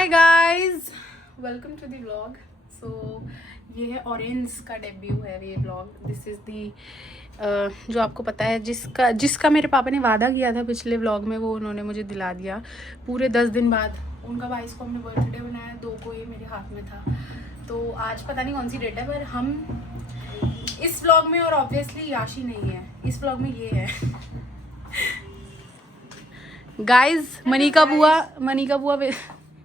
Hi guys, welcome to the vlog. So ये है orange का डेब्यू है ये व्लॉग। दिस इज़ दी जो आपको पता है जिसका मेरे पापा ने वादा किया था पिछले व्लॉग में, वो उन्होंने मुझे दिला दिया पूरे 10 दिन बाद। उनका 22 को हमने बर्थडे बनाया, 2 को ये मेरे हाथ में था। तो आज पता नहीं कौन सी डेट है, पर हम इस व्लॉग में, और ऑब्वियसली याशी नहीं है इस व्लॉग में, ये है गाइज मनी का बुआ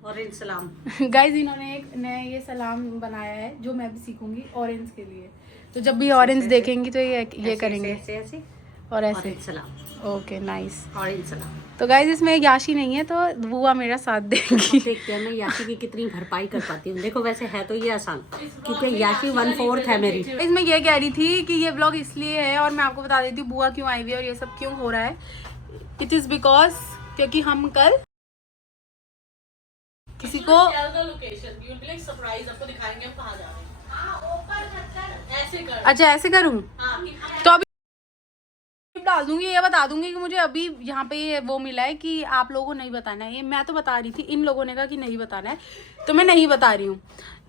ऑरेंज सलाम। गाइज इन्होंने एक नया ये सलाम बनाया है जो मैं भी सीखूंगी ऑरेंज के लिए। तो जब भी ऑरेंज देखेंगी तो ये करेंगे ऐसे ऐसे और ऐसे। ऑरेंज सलाम। Okay nice. ऑरेंज सलाम। तो गाइज इसमें याशी नहीं है तो बुआ मेरा साथ देगी। देखते हैं मैं याशी की कितनी भरपाई कर पाती हूँ। देखो वैसे है तो ये आसान, क्योंकि याशी 1/4 है मेरी। इसमें ये कह रही थी कि ये व्लॉग इसलिए है, और मैं आपको बता देती हूँ बुआ क्यों आई हुई है और ये सब क्यों हो रहा है। इट इज़ बिकॉज क्योंकि हम कल किसी को सरप्राइज आपको दिखाएंगे हम कहाँ जा रहे हैं। ऐसे कर। अच्छा ऐसे करूँ हाँ, तो अभी डाल दूंगी, ये बता दूंगी कि मुझे अभी यहाँ पे ये वो मिला है कि आप लोगों को नहीं बताना है। ये मैं तो बता रही थी, इन लोगों ने कहा कि नहीं बताना है, तो मैं नहीं बता रही हूँ।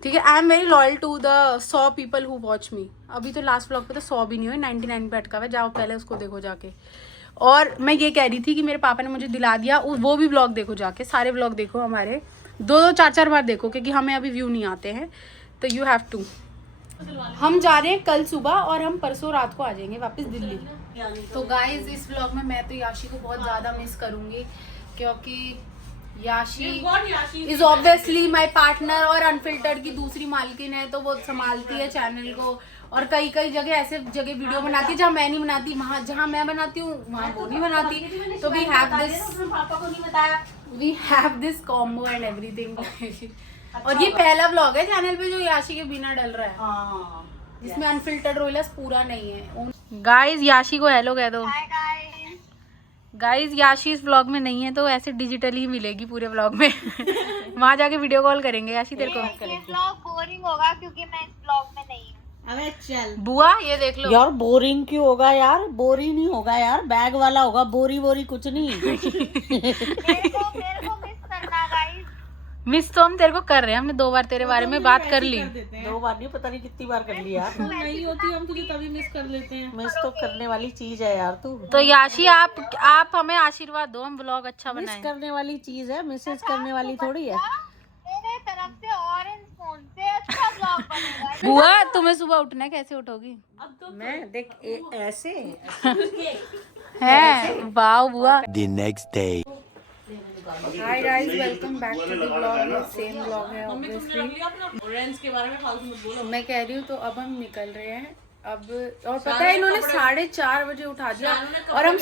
ठीक है, I am very loyal to the 100 people who watch me. अभी तो लास्ट व्लॉग पे तो 100 भी नहीं हुए, 99 पे अटका हुआ है। जाओ पहले उसको देखो जाके। और मैं ये कह रही थी कि मेरे पापा ने मुझे दिला दिया, वो भी व्लॉग देखो जाके, सारे व्लॉग देखो हमारे, 2-2 4-4 बार देखो, क्योंकि हमें अभी व्यू नहीं आते हैं, तो यू हैव टू। हम जा रहे हैं कल सुबह और हम परसों रात को आ जाएंगे वापस दिल्ली। तो गाइज इस व्लॉग में मैं तो याशी को बहुत ज़्यादा मिस करूँगी, क्योंकि याशी इज ऑब्वियसली माई पार्टनर और अनफिल्टर्ड की दूसरी मालकिन है, तो वो संभालती है चैनल को। और कई जगह ऐसे जगह वीडियो बनाती है जहाँ मैं नहीं बनाती, वहाँ जहाँ मैं बनाती हूँ वहाँ वो नहीं बनाती। तो we have this combo and everything. और ये पहला व्लॉग है चैनल पे जो याशी के बिना डल रहा है, जिसमें अनफिल्टर्ड रोइलर्स पूरा नहीं है। गाइज याशी को हेलो कह दो। गाइज याशी इस व्लॉग में नहीं है, तो ऐसे डिजिटली ही मिलेगी पूरे व्लॉग में। वहाँ जाके वीडियो कॉल करेंगे याशी तेरे को। ये व्लॉग बोरिंग होगा क्योंकि मैं इस व्लॉग में नहीं हूँ। अबे चल बुआ ये देख लो यार, बोरिंग क्यों होगा यार? बोरी नहीं होगा यार, बैग वाला होगा। बोरी कुछ नहीं। मेरे को मिस करना गाइस। मिस तो हम तेरे को कर रहे हैं, हमने 2 बार तेरे बारे में बात कर ली। 2 बार नहीं, पता नहीं कितनी बार कर ली यार। नहीं होती हम तुझे तभी मिस कर लेते हैं। मिस तो करने वाली चीज है यार तू। तो याशी आप हमें आशीर्वाद दो, हम व्लॉग अच्छा मिस बनाएं। करने वाली चीज है, मिसेज करने वाली थोड़ी है। मेरे तरफ से ऑरेंज फोन से अच्छा व्लॉग बनेगा। बुआ तुम्हें सुबह उठना है, कैसे उठोगी? मैं देख ऐसे है वाओ बुआ। The next day. Hi guys, welcome back to the vlog. ये सेम व्लॉग है ऑब्वियसली। ऑरेंज के बारे में फालतू मत बोलो। मैं कह रही हूँ तो अब हम निकल रहे हैं अब। और पता है इन्होंने 4:30 बजे उठा दिया, और हम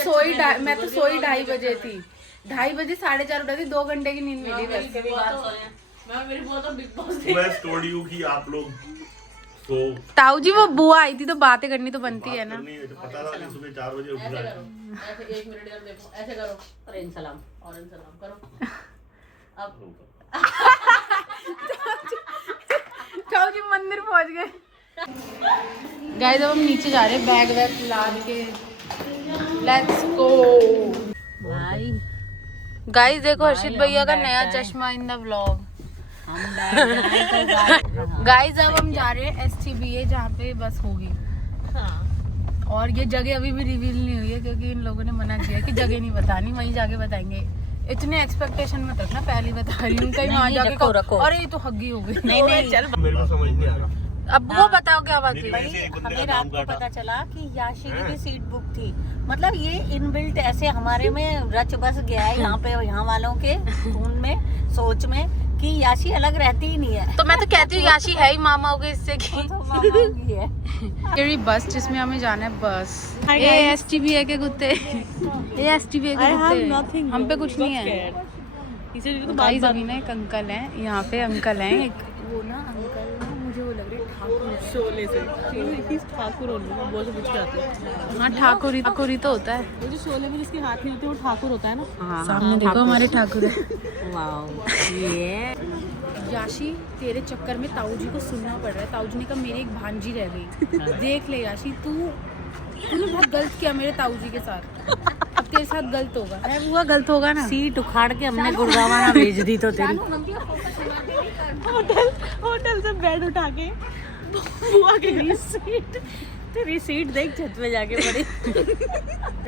मैं तो सोई 2:30 बजे थी। 2:30 बजे 4:30 उठा थी, 2 घंटे की नींद मिली बस। मैं मेरी बहुत बिग बॉस मैं टोल्ड यू कि आप लोग तो ताऊ जी वो बुआ आई थी तो बातें करनी तो बनती है ना। पता था कि सुबह 4 बजे उठ ऐसे जाए। करो, ऐसे 1 मिनट इधर देखो, ऐसे करो। ऑरेंज सलाम। ऑरेंज सलाम करो। अब ताऊ जी मंदिर पहुंच गए। गाइस अब हम नीचे जा रहे हैं, बैग वैग लाद के। लेट्स गो भाई गाइस। देखो हर्षित भैया का नया चश्मा इन द व्लॉग। गाइस अब हम जा रहे हैं STBA, जहाँ पे बस होगी। और ये जगह अभी भी रिवील नहीं हुई है, क्योंकि इन लोगों ने मना किया कि जगह नहीं बतानी, वहीं जाके बताएंगे। इतने एक्सपेक्टेशन मत रखना, पहले बता रही हूँ कहीं वहाँ जाके रखो। अरे ये तो हग्गी हो गई। नहीं मेरे को समझ नहीं आ रहा। अब वो बताओ क्या बात हुई। हमें रात को पता चला कि याशी की भी सीट बुक थी। मतलब ये इनबिल्ट ऐसे हमारे में रच बस गया है यहाँ पे, यहाँ वालों के खून में, सोच में, कि याशी अलग रहती ही नहीं है। तो मैं तो कहती हूँ याशी है ही मामा हो गए इससे की। तो मामा की है। मेरी बस जिसमें हमें जाना है, बस ये STBA के कुत्ते, ये STBA के कुत्ते, हम पे कुछ नहीं है। गाइस अभी ना एक अंकल हैं यहाँ पे, अंकल हैं एक, वो ना अंकल ना मुझे वो लग रहे हैं ठाकुर शोले से ठाकुर वो से पूछ के आते हैं। हाँ ठाकुर ही तो होता है। वो जो शोले में जिसके हाथ नहीं होते वो ठाकुर होता है ना। सामने देखो हमारे ठाकुर है। वाओ ये याशी तेरे चक्कर में ताऊ जी को सुनना पड़ रहा है। ताऊ जी ने कहा मेरी एक भांजी रह गई। देख ले याशी, तूने बहुत गलत किया मेरे ताऊ जी के साथ। अब तेरे साथ गलत होगा है बुआ, गलत होगा ना। सीट उखाड़ के हमने गुड़गावा भेज दी तो तेरी होटल से बेड उठा के बुआ के सीट, तेरी सीट देख छत पे जाके पड़ी।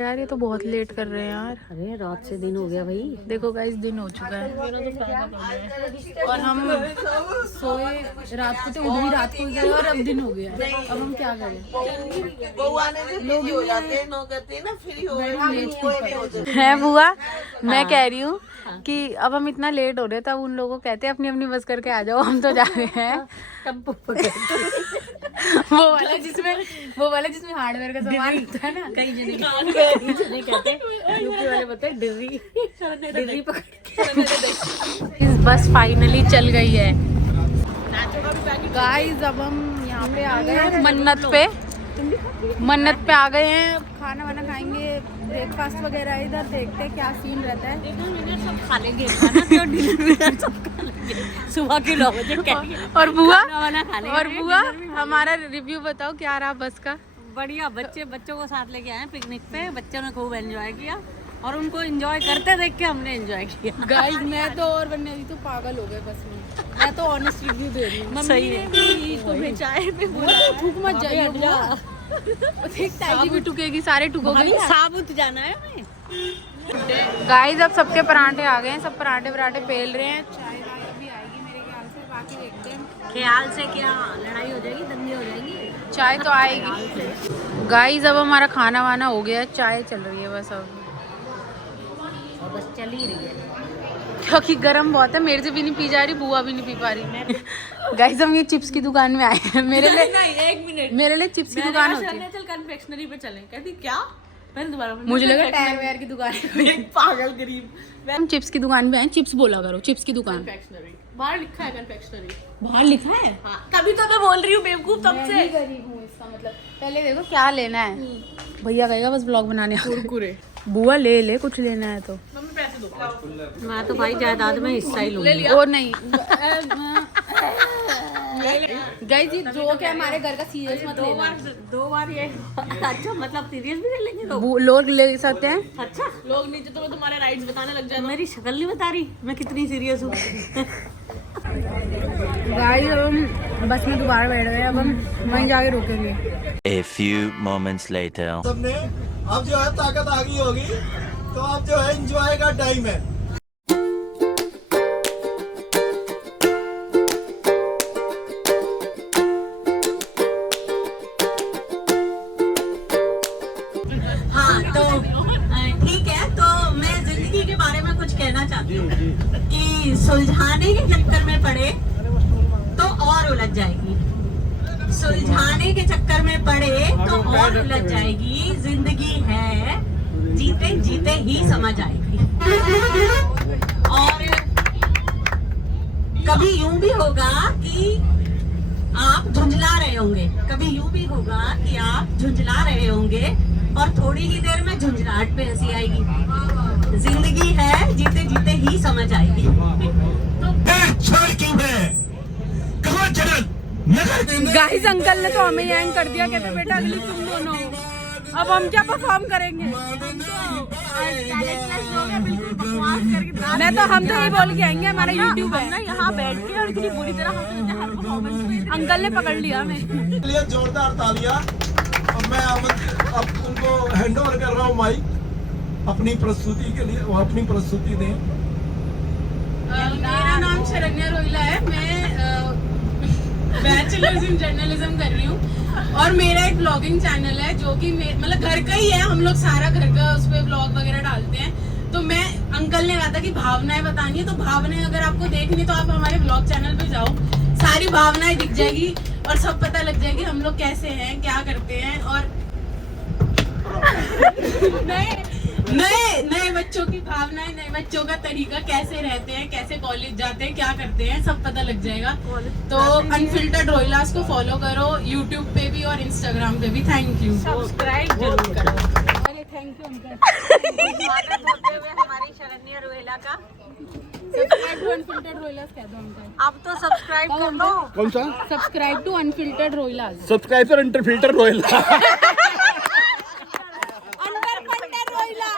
यार ये तो बहुत लेट कर रहे हैं यार। अरे रात से दिन हो गया भाई। देखो गाइस दिन हो चुका है और हम सोए रात को, तो उठ भी रात को गए और अब दिन हो गया है। अब हम क्या करें, है बुआ। मैं कह रही हूँ कि अब हम इतना लेट हो रहे हैं, तब उन लोगों को कहते हैं अपनी अपनी बस करके आ जाओ, हम तो जा रहे हैं। टप्पू वो वाला जिसमें हार्डवेयर का सामान होता है ना। कई जने कहते यूपी वाले बताए डिर्री पकड़ के। इस बस फाइनली चल गई है गाइस। अब हम यहाँ पे आ गए हैं मन्नत पे आ गए हैं। खाना वाना खाएंगे, ब्रेकफास्ट वगैरह। इधर देखते हैं क्या सीन रहता है। सब खा लेंगे खाना तो डिनर सब खा लेंगे सुबह के 9 बजे। और बुआ खा लेंगे। और बुआ हमारा रिव्यू बताओ क्या रहा बस का। बढ़िया, बच्चों को साथ लेके आए पिकनिक पे। बच्चों ने खूब एंजॉय किया और उनको एंजॉय करते देख के हमने एंजॉय किया। गाइस मैं तो और वरना तो पागल हो गए बस में। मैं तो ऑनेस्ट रिव्यू दे रही हूँ। सही है। चाय पे थूक मत जाइए बुआ। ताई भी टुकेगी, सारे टुकोगे। साबुत जाना है हमें। गाइस अब सबके पराठे आ गए हैं, सब पराठे पेल रहे हैं। चाय भी आएगी मेरे ख्याल से, बाकी देखते हैं। ख्याल से क्या लड़ाई हो जाएगी, दंगे हो जाएंगी। चाय तो आएगी। गाइस अब हमारा खाना वाना हो गया, चाय चल रही है बस अब। और बस चल ही रही है क्योंकि गर्म बहुत है, मेरे से भी नहीं पी जा रही, बुआ भी नहीं पी पा रही। गाइस हम ये चिप्स की दुकान में आए हैं। मेरे लिए चिप्स की दुकान होती है। चल कन्फेक्शनरी पे चलें। कहती क्या? मैंने दोबारा मुझे लगा टायर वायर की दुकान है। पागल गरीब। हम चिप्स की दुकान में आए। चिप्स बोला करो, चिप्स की दुकान। कन्फेक्शनरी बाहर लिखा है कन्फेक्शनरी। बाहर लिखा है। हाँ, तभी तो मैं बोल रही हूँ बेवकूफ तब से। मैं गरीब हूँ इसका मतलब। पहले देखो क्या लेना है। भैया कहेगा बस ब्लॉग बनाने। कुरकुरे। बुआ ले कुछ लेना है तो। मम्मी पैसे दो। मैं तो भाई जायदाद में हिस्सा ही लूंगी। और नहीं गाइस ये जोक है, हमारे घर का सीरियस मत लेना। दो बार ये अच्छा मतलब सीरियस भी ले लेंगे लोग। लोग ले सकते हैं। अच्छा लोग नीचे तो मैं तुम्हारे राइट्स बताने लग जाए। मेरी शक्ल नहीं बता रही मैं कितनी सीरियस हूँ। गाइस अब हम बस में दोबारा बैठ गए। अब हम वहीं जाके रुकेंगे। A few moments later. सबने अब जो है ताकत आ गई होगी, तो अब जो है एंजॉय का टाइम है। हाँ तो ठीक है, तो मैं जिंदगी के बारे में कुछ कहना चाहती हूँ कि सुलझाने के चक्कर में पड़े तो और उलझ जाएगी। सुलझाने के चक्कर में पड़े तो और उलझ जाएगी। जिंदगी है जीते जीते ही समझ आएगी। और कभी यूं भी होगा कि आप झुंझला रहे होंगे, कभी यूं भी होगा कि आप झुंझला रहे होंगे और थोड़ी ही देर में झुंझलाहट पे हंसी आएगी। जिंदगी है जीते जीते ही समझ आएगी। गाइस अंकल ने तो हमें हैंग कर दिया। कहते बेटा अगली तुम दोनों। अब हम क्या परफॉर्म करेंगे। मैं तो हम तो ये बोल के आएंगे हमारा यूट्यूब है। यहाँ बैठ के और इतनी बुरी तरह हर परफॉर्मेंस में अंकल ने पकड़ लिया हमें। लिए जोरदार तालियां। अब मैं अब उनको हैंड ओवर कर रहा हूँ माइक अपनी प्रस्तुति के लिए। वो अपनी प्रस्तुति दें। मेरा नाम शरण्या रोहिला है। मैं बैचलर्स इन जर्नलिज्म कर रही हूँ और मेरा एक ब्लॉगिंग चैनल है जो कि मतलब घर का ही है। हम लोग सारा घर का उस पर ब्लॉग वगैरह डालते हैं। तो मैं अंकल ने कहा था कि भावनाएं बतानी है, तो भावनाएं अगर आपको देखनी तो आप हमारे ब्लॉग चैनल पे जाओ, सारी भावनाएं दिख जाएगी और सब पता लग जाएगी हम लोग कैसे हैं, क्या करते हैं। और नए बच्चों की भावनाएं, नए बच्चों का तरीका, कैसे रहते हैं, कैसे कॉलेज जाते हैं, क्या करते हैं, सब पता लग जाएगा। तो अनफिल्टर्ड रोहिलास को फॉलो करो यूट्यूब पे भी और इंस्टाग्राम पे भी। Thank you. सब्सक्राइब जरूर करो। Thank you uncle. स्वागत होते हुए हमारी शरण्या रोहिला का। सब्सक्राइब टू अनफिल्टर्ड रोहिलास कह दो अंकल। अब तो सब्सक्राइब कर लो। कौन सा? Subscribe to unfiltered Rohilas. Subscriber इंटरफिल्टर रोयल। अंडर रोहिला।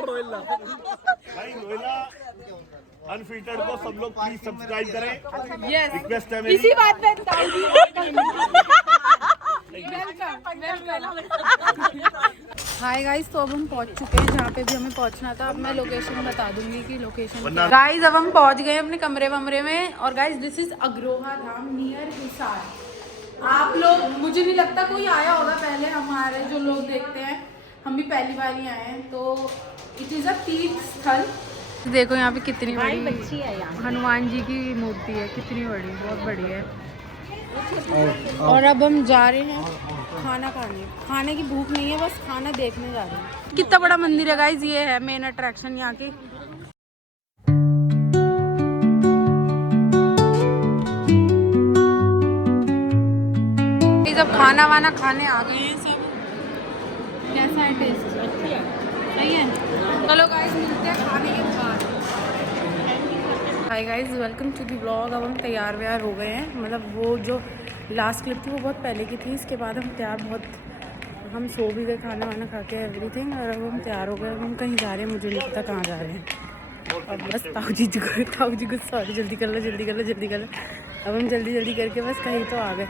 भाई रोहिला अनफिल्टर्ड को सब लोग प्लीज सब्सक्राइब करें। यस, रिक्वेस्ट है मेरी। इसी बात पे ताऊ जी हाय गाइस, तो अब हम पहुंच चुके हैं जहाँ पे भी हमें पहुंचना था। अब मैं लोकेशन बता दूंगी कि लोकेशन गाइस अब हम पहुंच गए अपने कमरे में। और guys this is Agroha Dham near Hisar. आप लोग, मुझे नहीं लगता कोई आया होगा पहले, हमारे जो लोग देखते हैं हम भी पहली बार ही आए हैं। तो इट इज अ तीर्थ स्थल। देखो यहाँ पे कितनी बड़ी बच्ची है यहाँ। हनुमान जी की मूर्ति है, कितनी बड़ी, बहुत बड़ी है। और अब हम जा रहे हैं खाना खाने की भूख नहीं है, बस खाना देखने जा रहे हैं। कितना बड़ा मंदिर है गाइस, ये है मेन अट्रैक्शन यहाँ की। जब खाना वाना खाने आ गए हैं सब, कैसा है टेस्ट? सही है। चलो गाइस मिलते हैं खाने के बाद। Hi guys, welcome to the vlog. अब हम तैयार व्यार हो गए हैं, मतलब वो जो लास्ट क्लिप थी वो बहुत पहले की थी। इसके बाद हम तैयार हम सो भी गए, खाना वाना खा के एवरीथिंग। और अब हम तैयार हो गए, अब हम कहीं जा रहे हैं, मुझे नहीं पता कहाँ जा रहे हैं। अब बस ताऊ जी को सॉरी, जल्दी कर लो। अब हम जल्दी करके बस कहीं तो आ गए।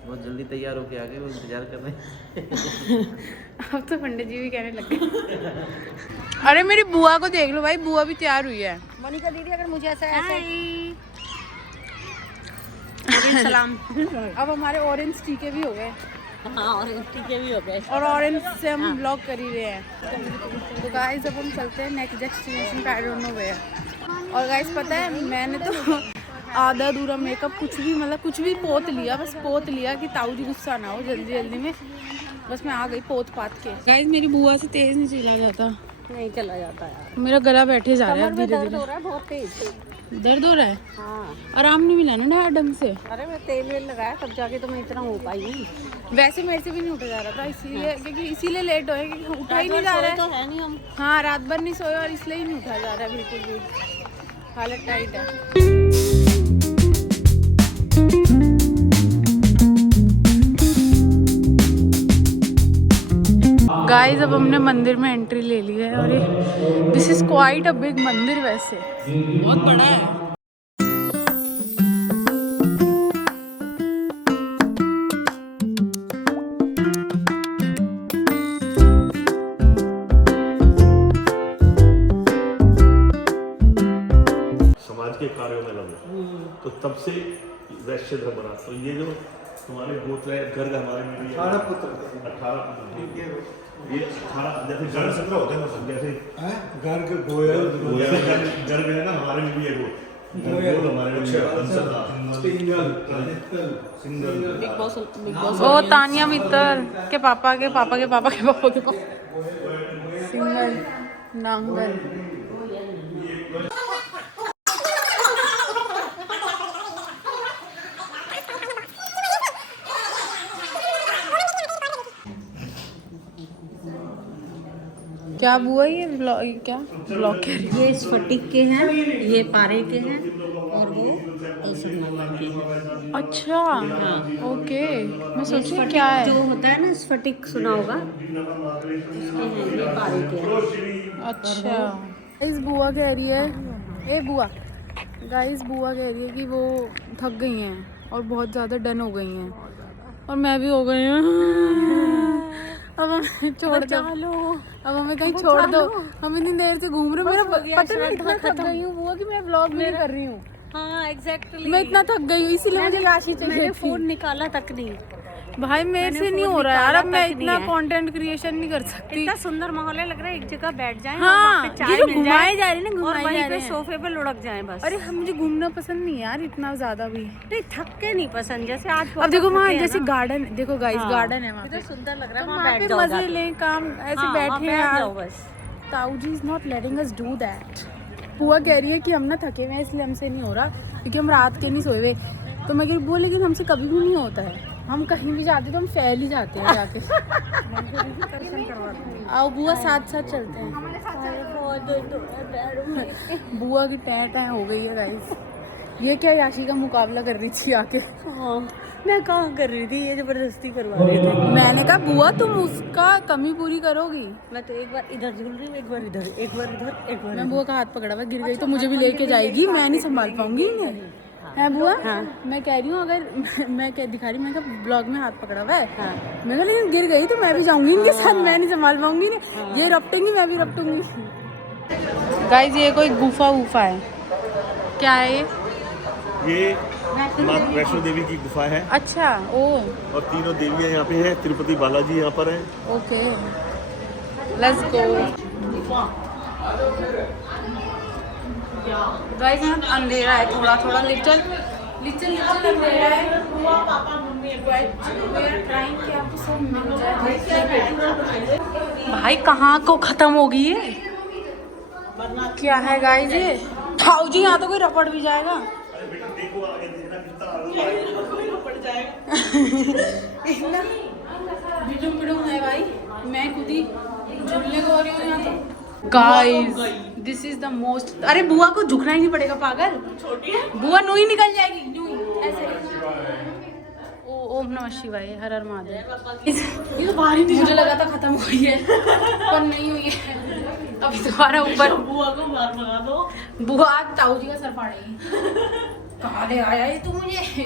बहुत जल्दी तैयार होके आ गए, वो इंतजार कर रहे हैं। अब तो पंडित जी भी कहने लगे। अरे मेरी बुआ को देख लो भाई, बुआ भी तैयार हुई है। मोनिका दीदी अगर मुझे ऐसा सलाम। अब हमारे ऑरेंज टीके भी हो गए। हाँ, और टीके भी हो गए। और ऑरेंज से हम ब्लॉग कर ही रहे हैं। तो गाइस अब हम चलते हैं नेक्स्ट डेस्टिनेशन पे, आई डोंट नो वेयर। और गाइस पता है, मैंने तो आधा अधूरा मेकअप कुछ भी पोत लिया कि ताऊ जी गुस्सा ना हो। जल्दी में बस मैं आ गई पोत पात के। गाइस मेरी बुआ से तेज नहीं चला जाता। नहीं चला जाता यार, मेरा गला बैठे जा रहा है धीरे दर्द हो रहा है बहुत तेज। दर्द हो रहा है? हाँ। आराम नहीं मिला ना ढंग से। अरे मैं तेल वेल लगाया तब जाके तो मैं इतना हो पाई। वैसे मेरे से भी नहीं उठा जा रहा था, इसलिए क्योंकि इसीलिए लेट होए, क्योंकि उठा ही नहीं जा रहा है। तो है नहीं हम। हाँ, रात भर नहीं सोए और इसलिए ही नहीं उठा जा रहा है, बिल्कुल भी हालत टाइट है। गाइस अब हमने मंदिर में एंट्री ले ली है। और ये this is quite a big मंदिर, वैसे बहुत बड़ा है। समाज के कार्यों में लगे, तो तब से वैश्य धर्म बना। तो ये जो तुम्हारे गोत्र है, गर्ग हमारे में भी 18 पुत्र, ये 18 जैसे गर्ग 17 होते हैं, जैसे गर्ग गोयल गर्ग है ना, हमारे में भी है वो हमारे में ओ तानिया मित्तल के पापा के सिंगल नांगल। क्या बुआ ये क्या ब्लॉक कह रही है? ये स्फटिक के हैं, ये पारे के हैं, और वो संगमरमर के हैं। अच्छा, ओके। मैं सोच रही क्या है जो होता है ना स्फटिक, सुना होगा, उसके हैं, ये पारे के हैं। अच्छा। इस बुआ कह रही है, ए बुआ, गाइस बुआ कह रही है कि वो थक गई हैं और बहुत ज़्यादा डन हो गई हैं, और मैं भी हो गई हूँ। अब हमें छोड़ दो, अब हमें कहीं छोड़ दो, हम इतनी देर से घूम रहे। मेरा पता नहीं इतना थक गई हूँ बुआ कि मैं व्लॉग नहीं कर रही हूँ। हाँ एग्जैक्टली, मैं इतना थक गई हूँ, इसीलिए मुझे याशी चाहिए मैंने थी। फोन निकाला तक नहीं भाई मेरे से नहीं हो रहा यार, अब मैं इतना कंटेंट क्रिएशन नहीं कर सकती। इतना सुंदर माहौल है, लग रहा है एक जगह बैठ जाएं, हाँ, और वहाँ पे ये चाय जो मिल घुमाए जाए जा रहे हैं ना, और घुमाए वहीं जा पे रहे हैं। सोफे पे लुढ़क जाएं बस। अरे मुझे घूमना पसंद नहीं यार इतना ज्यादा भी। नहीं, थक के नहीं पसंद, जैसे आज अब देखो वहाँ जैसे गार्डन, देखो गाइस गार्डन है वहाँ पे, सुंदर लग रहा है, तो वहाँ वहाँ बैठ पे जाओ मजे जाके। लें, काम ऐसे हाँ, बैठे वहाँ हैं बैठ यार। जाओ बस। ताऊ जी is not letting us do that. बुआ कह रही है कि हम ना थके हुए हैं इसलिए हमसे नहीं हो रहा, क्योंकि हम रात के नहीं सोए हुए। तो मैं कह रही बुआ लेकिन हमसे कभी भी नहीं होता है, हम कहीं भी जाते तो हम फैल ही जाते हैं जाके। आओ बुआ साथ साथ चलते हैं। बहुत दर्द हो रहा है पैरों में। बुआ की टैं हो गई है गाइस। ये क्या याशी का मुकाबला कर रही थी आके। हाँ, मैं कहाँ कर रही थी, ये जबरदस्ती करवा रही थी। मैंने कहा बुआ तुम उसका कमी पूरी करोगी। मैं तो एक बार इधर झूल रही हूँ, एक बार इधर, एक बार इधर, एक बार मैं बुआ का हाथ पकड़ा हुआ, गिर गई तो मुझे भी लेके जाएगी, मैं नहीं संभाल पाऊंगी इन्हें। है बुआ? हाँ। मैं कह रही हूँ अगर मैं क्या दिखा रही हूँ, मैं कहा ब्लॉग में हाथ पकड़ा हुआ है। हाँ। मैं कहा लेकिन गिर गई तो मैं भी जाऊंगी इनके साथ, मैं नहीं संभाल पाऊंगी। ये रपटेंगी, मैं भी रपटूंगी। गाइस ये कोई गुफा वूफा है, क्या है ये माँ वैष्णो देवी की गुफा है। अच्छा ओ और तीनों देवियाँ यहाँ पे हैं, तिरुपति बालाजी यहाँ पर हैं। Okay let's go. गाइस यहाँ अंधेरा है, थोड़ा थोड़ा लिटिल अंधेरा है। बुआ पापा मम्मी भाई कहाँ को खत्म हो गई है, क्या है गाइस ये? खाओ जी, यहाँ तो कोई रपट भी जाएगा। देखो आगे देखना कितना बिडुम है भाई, मैं खुद ही झूलने को हो रही हूँ यहाँ तो। Guys this is the most, अरे बुआ को झुकना ही नहीं पड़ेगा पागल, बुआ नूही निकल जाएगी, नूही ऐसे। ओम नमः शिवाय, हर हर महादेव। ये तो बाहर ही नहीं, मुझे लगा था खत्म हो गई है पर नहीं हुई है, अभी दोबारा ऊपर। बुआ को बाहर मंगा दो। बुआ ताऊ जी का सर फाड़ेगी। कहाँ ले आया ये तू मुझे?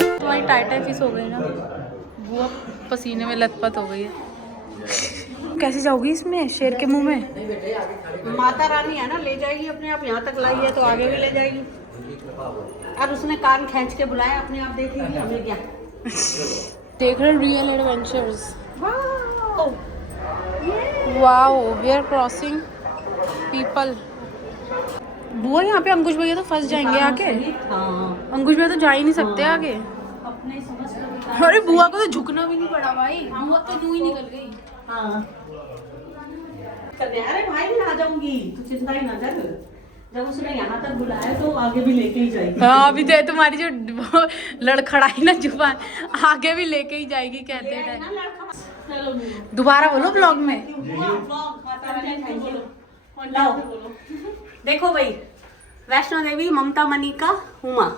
तुम्हारी टाइट फिश हो गई ना, बुआ पसीने में लथपथ हो गई है। कैसे जाओगी इसमें, शेर के मुंह में? माता रानी है ना, ले जाएगी अपने आप, यहाँ तक लाई है तो आगे भी ले जाएगी। और उसने कान खींच के बुलाया, अपने आप देखेगी, हमें क्या। देख रहे real adventures. Wow we are crossing people. बुआ यहाँ पे अंकुश भैया तो फंस जाएंगे आके। हाँ, अंकुश भैया तो जा ही नहीं सकते आगे। अपने समझ कर। अरे बुआ को तो झुकना भी नहीं पड़ा भाई, बुआ तो यूं ही निकल गई। हाँ, अरे भाई मैं आ जाऊंगी, तू चिंता ही ना कर। जब उसने यहाँ तक बुलाया तो आगे भी लेके ही जाएगी। हाँ अभी तो तुम्हारी जो लड़खड़ाई ना जुबान, आगे भी लेके ही जाएगी कहते हैं। दोबारा बोलो ब्लॉग में। लाओ देखो भाई, वैष्णो देवी, ममता मनिका, हुमा,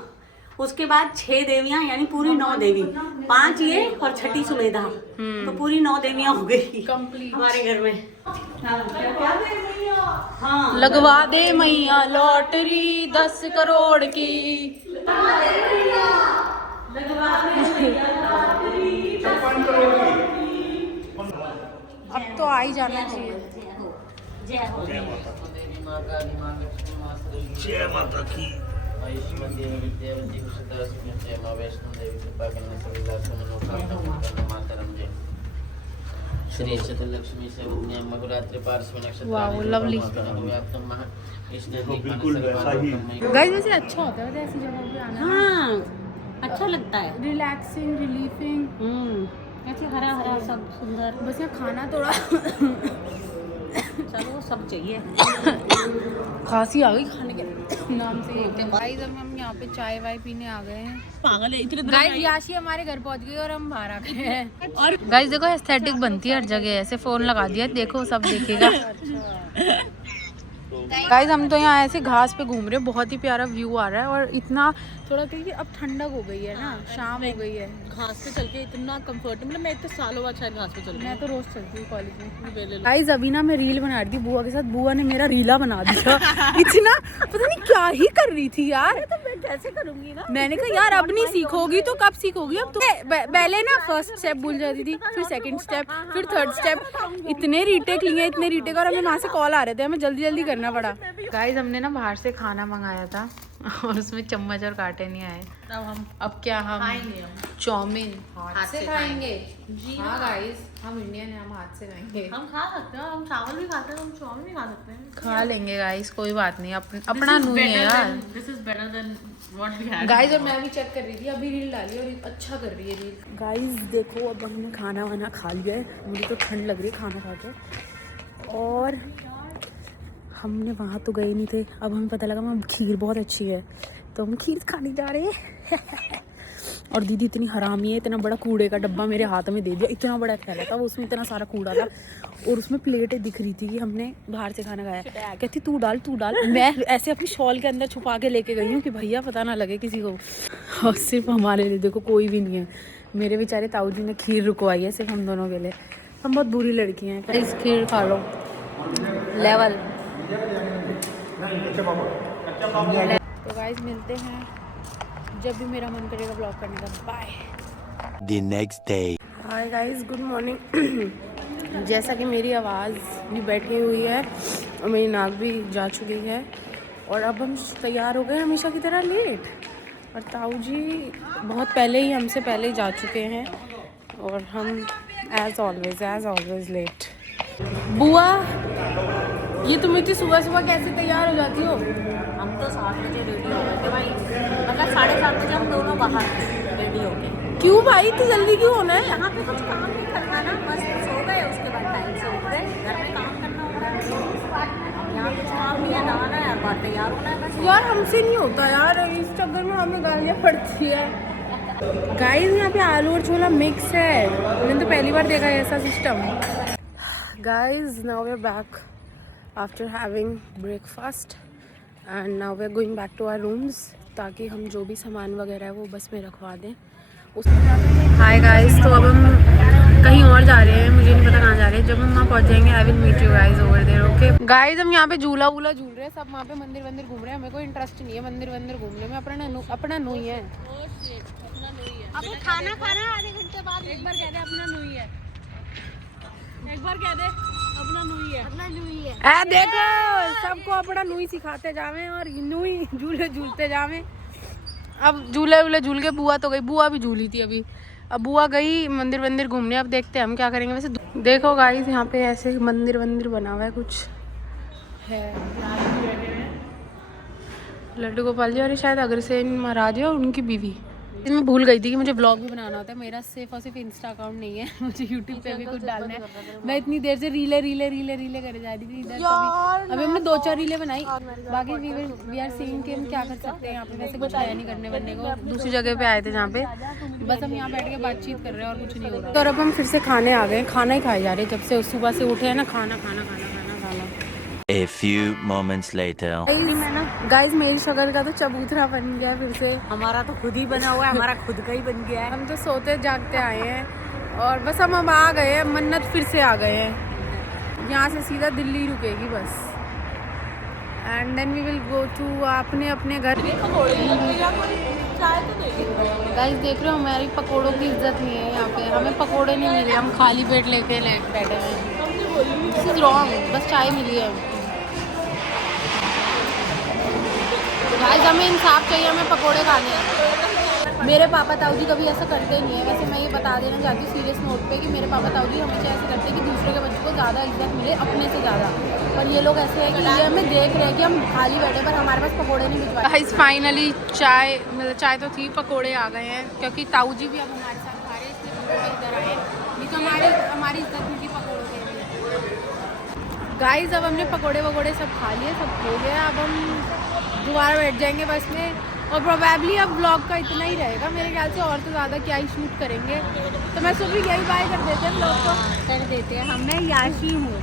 उसके बाद 6 देवियां यानी पूरी 9 देवी, 5 ये और छठी सुमेधा, तो पूरी 9 देवियां हो गई कंप्लीट हमारे घर में। हाँ, लगवा दे मैया लॉटरी 10 करोड़ की। अब तो आ ही जाना चाहिए। जय हो। जय माता की। आयुष्मान देवी विद्यावती सदा स्मृत्य माँ वैष्णो देवी कृपा करने से विलासों मनोकामना पूर्ण मातरम जय। श्री चतुर्लक्ष्मी से मगुरात्रि पार्श्व वाओ, lovely। बिल्कुल वैसा ही। गाइस वैसे अच्छा होता है ऐसी जगह पे आना। हाँ, अच्छा लगता है, रिलैक्सिंग, रिलीफिंग। ऐसे हरा हरा सब सुंदर। बस यहाँ खाना थोड़ा चलो सब चाहिए। खांसी आ गई खाने के नाम से। गाइस अब हम यहाँ पे चाय वाय पीने आ गए हैं। पागल है इतने। गाइस याशी हमारे घर पहुँच गई और हम बाहर आ गए हैं। और गाइस देखो एस्थेटिक बनती है हर जगह, ऐसे फोन लगा दिया देखो सब देखेगा। गाइस हम तो यहाँ ऐसे घास पे घूम रहे हैं, बहुत ही प्यारा व्यू आ रहा है। और इतना थोड़ा क्योंकि अब ठंडक हो गई है ना, शाम हो गई है। घास पे चल के इतना कंफर्ट, मतलब मैं इतने सालों बाद शायद घास पे चल रही मैं तो रोज चलती हूँ कॉलेज में। हूँ। गाइस अभी ना मैं रील बना रही थी बुआ के साथ, बुआ ने मेरा रीला बना दिया। इतना पता नहीं क्या ही कर रही थी यार। तो मैं कैसे करूंगी ना, मैंने कहा यार अब नहीं सीखोगी तो कब सीखोगी? अब तो पहले ना फर्स्ट स्टेप भूल जाती थी, फिर सेकंड स्टेप, फिर थर्ड स्टेप। इतने रीटेक लिए, इतने रीटेक, और हमें वहाँ से कॉल आ रहे थे, हमें जल्दी जल्दी करना पड़ा। गाइस हमने ना बाहर से खाना मंगाया था और उसमें चम्मच और कांटे नहीं आए। अब क्या हम चाउमीन हाथ से खाएंगे? जी हाँ गाइस, हम इंडियन हैं, हम हाथ से खाएंगे। हम खा सकते हैं, हम चावल भी खाते हैं, हम चावल भी खा सकते हैं। खा लेंगे गाइस, कोई बात नहीं, अपना नहीं है यार। This is better than what we had. Guys और मैं भी चेक कर रही थी, अभी रील डाली और अच्छा कर रही है रील। गाइस देखो अब हमने खाना वाना खा लिया है, मुझे तो ठंड लग रही है खाना खा के। और हमने वहाँ तो गए नहीं थे, अब हमें पता लगा वहाँ खीर बहुत अच्छी है, तो हम खीर खाने जा रहे हैं। और दीदी इतनी हरामी है, इतना बड़ा कूड़े का डब्बा मेरे हाथ में दे दिया, इतना बड़ा थैला था वो, उसमें इतना सारा कूड़ा था और उसमें प्लेटें दिख रही थी कि हमने बाहर से खाना खाया। कहती तू डाल तू डाल, मैं ऐसे अपनी शॉल के अंदर छुपा के लेके गई हूँ कि भैया पता ना लगे किसी को। और सिर्फ हमारे लिए देखो कोई भी नहीं है, मेरे बेचारे ताऊ जी ने खीर रुकवाई है सिर्फ हम दोनों के लिए। हम बहुत बुरी लड़की हैं। इस खीर खा लो लेवल। तो गाइस मिलते हैं जब भी मेरा मन करेगा ब्लॉग करने का। Bye. The next day. Hi guys, good morning. जैसा कि मेरी आवाज़ भी बैठी हुई है और मेरी नाक भी जा चुकी है और अब हम तैयार हो गए हमेशा की तरह लेट। और ताऊ जी बहुत पहले ही हमसे पहले जा चुके हैं और हम एज ऑलवेज लेट। बुआ, ये तुम इतनी सुबह सुबह कैसे तैयार हो जाती हो? हम तो 7 बजे रेडी हो गए थे भाई, मतलब 7:30 बजे हम दोनों बाहर रेडी हो गए। क्यों भाई, इतनी जल्दी क्यों होना है? यहाँ पे कुछ काम नहीं करना ना, बस सो गए, उसके बाद टाइम से उठ गए। घर में काम करना होता है, यहाँ कुछ काम नहीं है, नहाना है और बाद तैयार होना है बस। यार हमसे नहीं होता यार, इस चक्कर में हमें गालियाँ पड़ती है। गाइस यहाँ पे आलू और छोला मिक्स है, मैंने तो पहली बार देखा है ऐसा system. Guys now we are back after having breakfast and now we are going back to our rooms, ताकि हम जो भी सामान वगैरह है वो बस में रखवा दें। हाय गाइस, तो अब हम कहीं और जा रहे हैं, मुझे नहीं पता कहाँ जा रहे हैं। जब हम वहाँ पहुँच जाएंगे I will meet you guys over there, okay. Guys हम यहाँ पे झूला वूला झूल रहे हैं, सब वहाँ पे मंदिर वंदिर घूम रहे हैं। हमें कोई इंटरेस्ट नहीं है मंदिर वंदिर घूमने में, अपना नुई है। अब खाना खाना आधे घंटे बाद एक बार कह दे अपना नुई है, एक बार कह दे अपना नुई है, अपना नुई है। ए देखो सबको अपना नुई सिखाते जावे और नुई झूले झूलते जावे। अब झूले वूले झूल के बुआ तो गई, बुआ भी झूली थी अभी। अब बुआ गई मंदिर वंदिर घूमने, अब देखते हैं हम क्या करेंगे। वैसे देखो गाइस यहाँ पे ऐसे मंदिर वंदिर बना हुआ है कुछ है। लड्डू गोपाल जी और शायद अग्रसेन महाराज है और उनकी बीवी। मैं भूल गई थी कि मुझे ब्लॉग भी बनाना होता है, मेरा सिर्फ और सिर्फ इंस्टा अकाउंट नहीं है, मुझे यूट्यूब पे भी कुछ डालना है। मैं इतनी देर से रीले करे जा रही थी इधर कभी। अभी हमने 2-4 रीलें बनाई, बाकी वी आर सीइंग कि हम क्या कर सकते हैं यहाँ पे। वैसे कुछ है नहीं करने वरने को, दूसरी जगह पे आए थे जहाँ पे बस हम यहाँ बैठ के बातचीत कर रहे हैं और कुछ नहीं हो रहा। तो अब हम फिर से खाने आ गए, खाना ही खाए जा रहे हैं जब से सुबह से उठे हैं ना, खाना। A few moments later. Guys मेरी शक्ल का तो चबूतरा बन गया फिर से। हमारा तो खुद ही बना हुआ है, हमारा खुद का ही बन गया है। हम तो सोते जागते आए हैं और बस हम अब आ गए हैं, मन्नत फिर से आ गए हैं। यहाँ से सीधा दिल्ली रुकेगी bus and then we will go to अपने घर। गाइस देख रहे हो हमारी पकोड़ों की इज्जत नहीं है यहाँ पे, हमें पकोड़े नहीं मिले, हम खाली पेट लेके बैठे हैं। दिस इज रॉन्ग, बस चाय मिली है। गाइस हमें इंसाफ चाहिए, हमें पकोड़े खाने हैं। मेरे पापा ताऊ जी कभी ऐसा करते नहीं है। वैसे मैं ये बता देना चाहती हूँ सीरियस नोट पे कि मेरे पापा ताऊ जी हमेशा ऐसे करते हैं कि दूसरे के बच्चों को ज़्यादा इज्जत मिले अपने से ज़्यादा, पर ये लोग ऐसे हैं कि ये हमें देख रहे हैं कि हम खाली बैठे पर हमारे पास पकोड़े नहीं भिजवाए। गाइस फाइनली चाय, मतलब चाय तो थी, पकोड़े आ गए हैं क्योंकि ताऊ जी भी अब हमारे साथ खा रहे हैं, इसलिए पकोड़े इधर आए। नहीं तो हमारी इज्जत नहीं थी पकोड़ों के लिए। गाइस अब हमने पकोड़े वकोड़े सब खा लिए, सब हो गया। अब हम दोबारा बैठ जाएंगे बस में और प्रोबेबली अब ब्लॉग का इतना ही रहेगा मेरे ख्याल से, और तो ज़्यादा क्या ही शूट करेंगे। तो मैं सुबह यही बाय कर देते हैं ब्लॉग को, कर देते हैं। मैं याशी हूँ,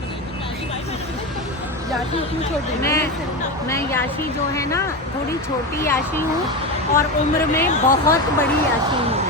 याशी उतनी छोटी मैं याशी जो है ना थोड़ी छोटी याशी हूँ और उम्र में बहुत बड़ी याशी हूँ।